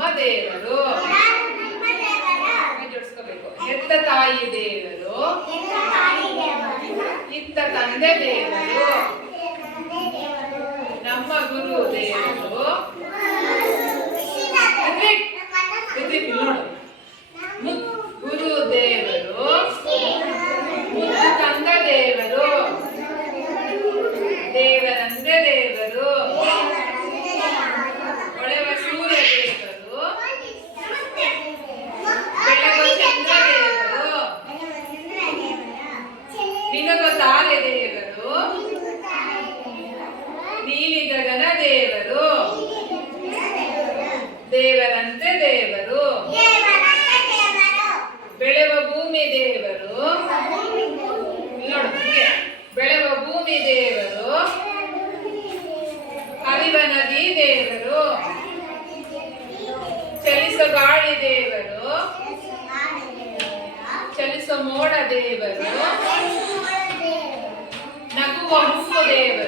ನಮ್ಮ ದೇವರು. ಜೋಡಿಸ್ಕೋಬೇಕು. ಹೆತ್ತ ತಾಯಿ ದೇವರು, ಇತ್ತ ತಂದೆ ದೇವರು, ನಮ್ಮ ಗುರು ದೇವರು, ಗುರು ದೇವರು, ಮುದ್ದು ಕಂದ ದೇವರು, ದೇವರಂದ್ರೆ ದೇವರು, ಹೊಳೆವ ಸೂರ್ಯ ದೇವರು, ಬೆಳಗುವ ಚಂದ್ರ ದೇವರು, ಮಿನುಗುವ ತಾರೆ ದೇವರು, ನೀಲಿ ಗಗನ ದೇವರು, ದೇವರಂತೆ ದೇವರು, ಬೆಳೆವ ಭೂಮಿ ದೇವರು, ಬೆಳೆವ ಭೂಮಿ ದೇವರು, ಹರಿವ ನದಿ ದೇವರು, ಚಲಿಸೋ ಗಾಳಿ ದೇವರು, ಚಲಿಸೋ ಮೋಡ ದೇವರು, ನಗುವ ಹೂವು ದೇವರು.